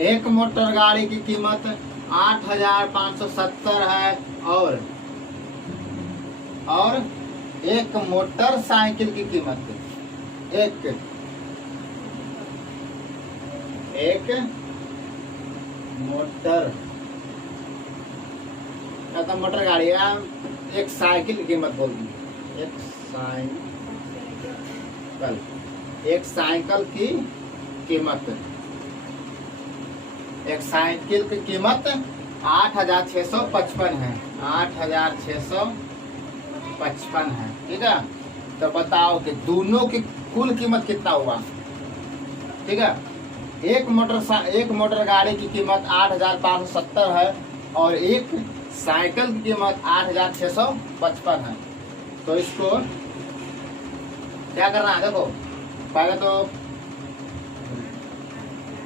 एक मोटर गाड़ी की कीमत 8,570 है और एक मोटरसाइकिल की कीमत एक मोटर मोटर गाड़ी है, एक साइकिल की कीमत बोल दी। एक साइकिल की कीमत 8,655 है। 8,655 है, ठीक है। तो बताओ कि दोनों की कुल कीमत कितना हुआ। ठीक है, एक मोटर गाड़ी की कीमत 8,570 है और एक साइकिल की कीमत 8,655 है। तो इसको क्या करना है, देखो पहले तो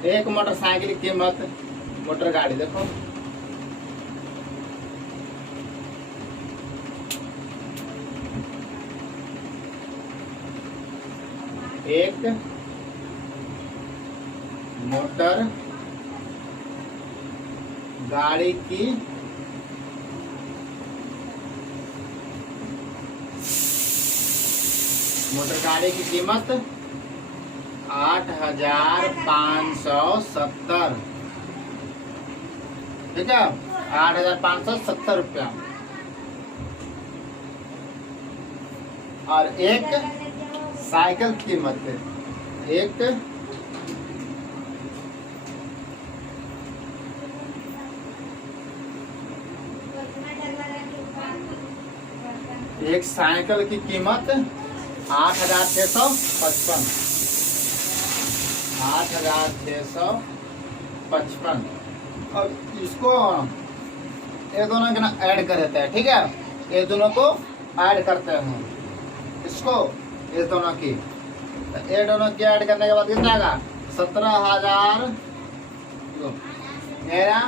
एक मोटरसाइकिल की कीमत, मोटर गाड़ी देखो एक मोटर गाड़ी की कीमत 8,570, ठीक है, 8,570 रुपया। और एक साइकिल की कीमत एक साइकिल की कीमत 8,655। 8,655 और इसको ये दोनों के ना ऐड कर देते हैं, ठीक है। ये दोनों को ऐड करते हैं, इसको ये दोनों की, ये दोनों की ऐड करने के बाद कितना आएगा 17,000 मेरा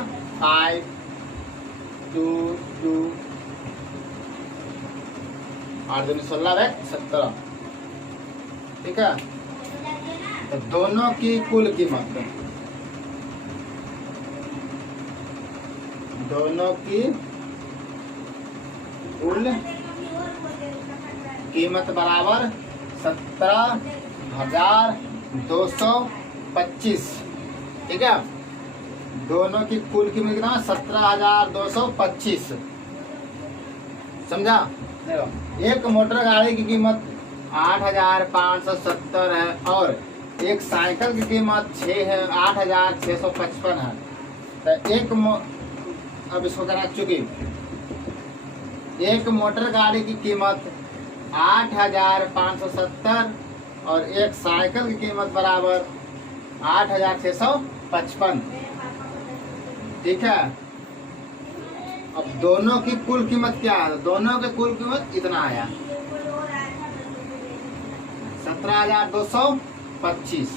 522 8 दूनी 16 17, ठीक है। तो दोनों की कुल कीमत बराबर 17,225, ठीक है। दोनों की कुल कीमत कितना 17,225, समझा। एक मोटर गाड़ी की कीमत 8,570 है और एक साइकिल की कीमत 8,655 है। तो अब इसको करना चुकी, एक मोटर गाड़ी की कीमत 8,570 और एक साइकिल की कीमत बराबर 8,655, ठीक है। अब दोनों की कुल कीमत क्या है, दोनों की कुल कीमत इतना आया 17,225,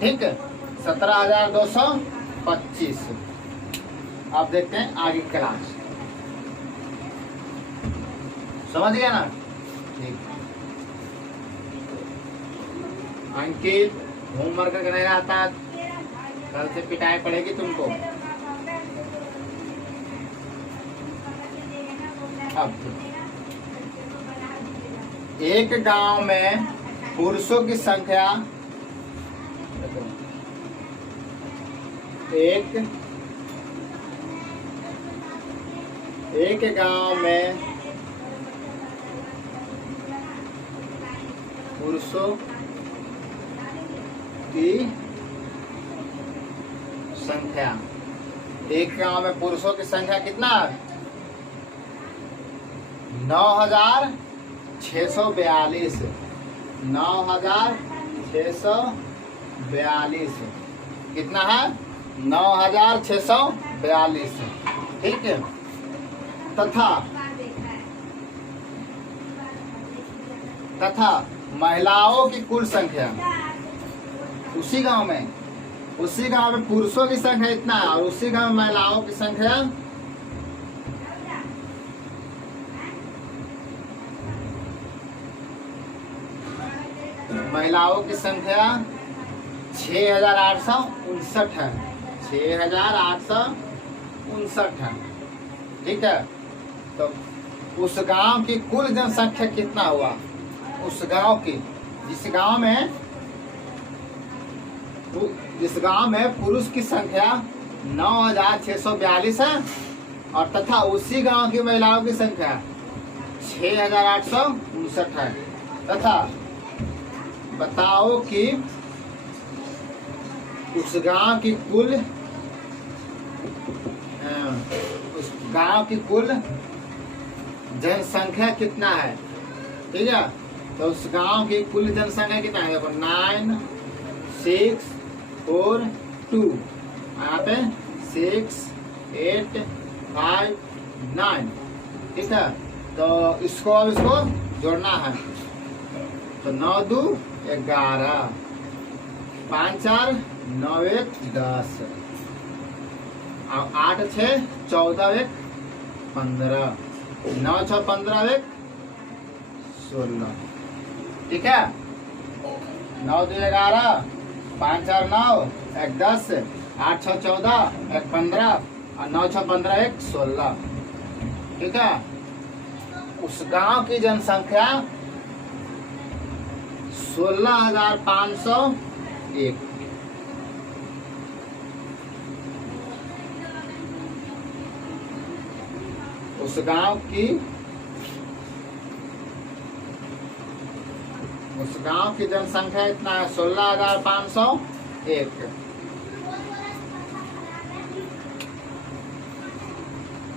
ठीक है, 17,225। अब देखते हैं आगे क्लास, समझ गया ना, ठीक। अंकित होमवर्क करके नहीं आता, कल से पिटाई पड़ेगी तुमको। अब एक गांव में पुरुषों की संख्या एक गांव में पुरुषों की संख्या, एक गांव में पुरुषों की संख्या कितना 9,642, 9,642 कितना है 9,642, ठीक है। तथा महिलाओं की कुल संख्या उसी गांव में पुरुषों की संख्या इतना है और उसी गांव में महिलाओं की संख्या 46 6,859 है, 6,859 है। ठीक है, तो उस गांव की कुल जनसंख्या कितना हुआ? उस गांव की, जिस गांव में पुरुष की संख्या 9,642 है और तथा उसी गांव की महिलाओं की संख्या 6,859 है। तथा बताओ कि उस गांव की कुल जनसंख्या कितना है? ठीक है, तो उस गांव की कुल जनसंख्या कितना है? देखो 9642, यहाँ पे 6859। ठीक है, तो इसको जोड़ना है। तो 9 2 11, 5 4 9 1 10, 8 6 14 1 15, 9 6 15 1 16। ठीक है, 9 2 11, 5 4 9 1 10, 8 6 14 1 15 और 9 6 15 1 16। ठीक है, उस गांव की जनसंख्या 16,501। उस गांव की जनसंख्या इतना है 16,501।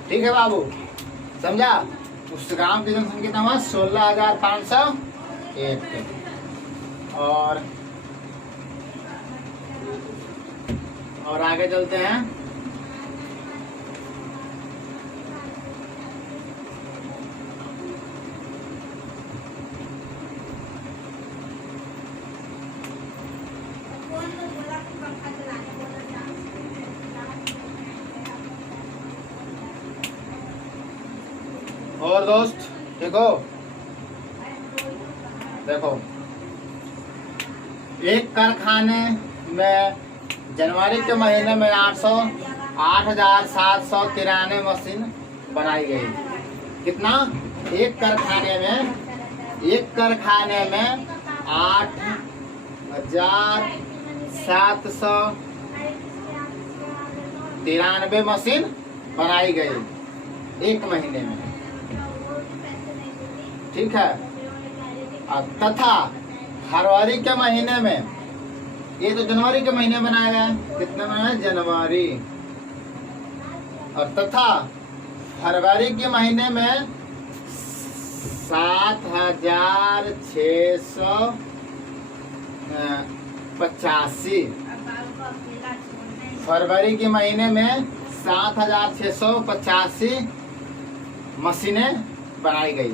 ठीक है बाबू, समझा? उस गांव की जनसंख्या कितना हुआ? 16,501। और आगे चलते हैं। और दोस्त देखो एक कारखाने में जनवरी के महीने में 8,793 मशीन बनाई गई। कितना? एक कारखाने में 8,793 मशीन बनाई गई एक महीने में। ठीक है, तथा फरवरी के महीने में, ये तो जनवरी के महीने बनाया गया है, कितने महीने? जनवरी। और तथा फरवरी के महीने में 7,685। फरवरी के महीने में 7,685 मशीनें बनाई गई।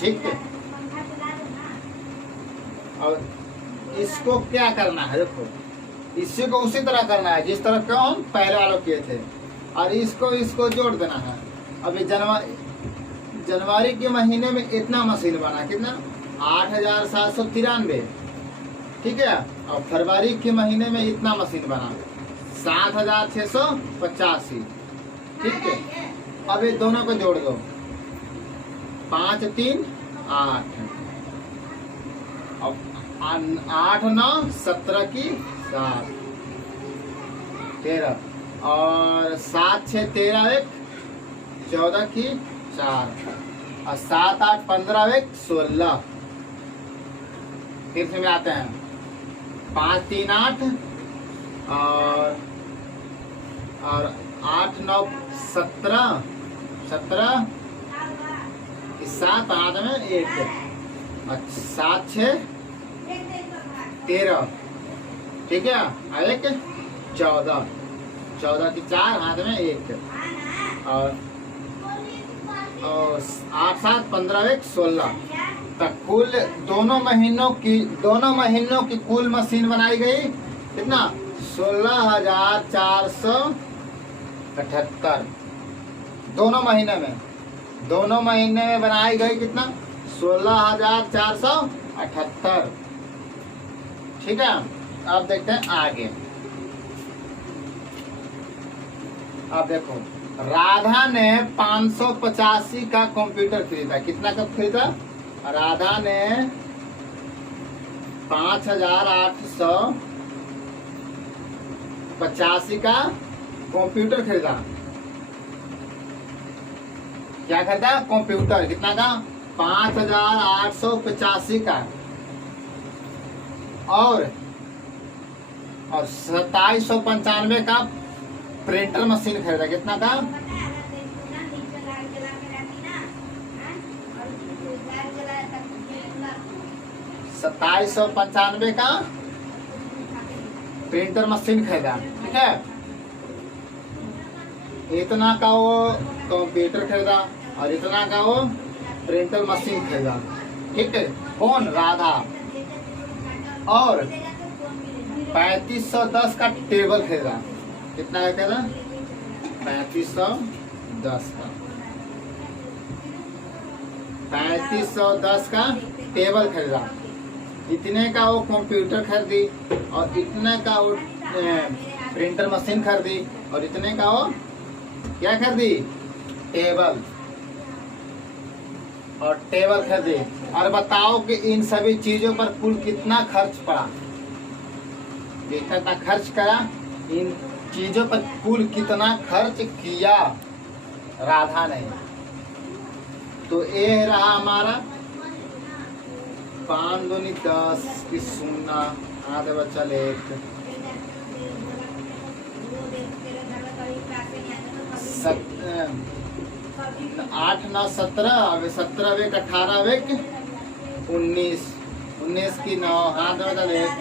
ठीक है, और इसको क्या करना है? देखो, इसी को उसी तरह करना है जिस तरह को हम पहले वालों किए थे, और इसको जोड़ देना है। अभी जनवरी के महीने में इतना मशीन बना, कितना? 8,793। ठीक है, और फरवरी के महीने में इतना मशीन बना 7,685। ठीक है, अब ये दोनों को जोड़ दो, 5 3 8, अब 8 9 17 की 7 13, और 7 6 13 1 14 की 4, और 7 8 15 1 16। फिर से मिलाते हैं, 5 3 8 और 8 9 17 17, 7 8 में 1, 7 6 13। ठीक है, 1 14, 14 की 4 हाथ में 1, और 8 7 15 1 16 तक कुल दोनों महीनों की कुल मशीन बनाई गई। कितना? 16,478 दोनों महीने में बनाई गई। कितना? 16,478। ठीक है, अब देखते हैं आगे। अब देखो, राधा ने 585 का कंप्यूटर खरीदा। कितना का खरीदा? राधा ने 5885 का कंप्यूटर खरीदा। क्या खरीदा? कंप्यूटर। कितना का? 5885 का। और 2795 का प्रिंटर मशीन खरीदा। कितना का? 2795 का प्रिंटर मशीन खरीदा। ठीक है, इतना का वो कंप्यूटर खरीदा और इतना का वो प्रिंटर मशीन खरीदा। ठीक है, कौन? राधा। और 3510 का टेबल खरीदा। कितना का खरीदा? 3510 का। 3510 का टेबल खरीदा। इतने का वो कंप्यूटर खरीदी और इतने का वो प्रिंटर मशीन खरीदी और इतने का वो क्या खरीदी? टेबल। और टेबल खरीदी। और बताओ कि इन सभी चीजों पर कुल कितना खर्च पड़ा? कितना खर्च करा? इन चीजों पर कुल कितना खर्च किया राधा ने? तो ये रहा हमारा 5 दूनी 10 की 0 आधे बच्चा 1 8 9 17 अब 17 वेक 18 वेक 19 19 की 9 हाथ बदल 1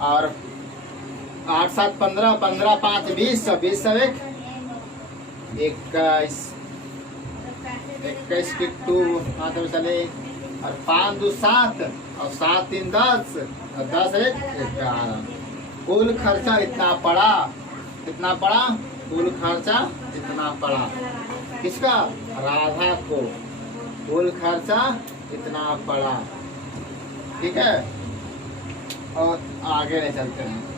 और 8 7 15 15 5 20 20 एक 21 21 की 2 हाथ में चले और 5 2 7 और 7 3 10 और 10 1 11। कुल खर्चा इतना पड़ा। कितना पड़ा? कुल खर्चा इतना पड़ा। किसका? राधा को कुल खर्चा इतना पड़ा। ठीक है, और आगे ले चलते हैं।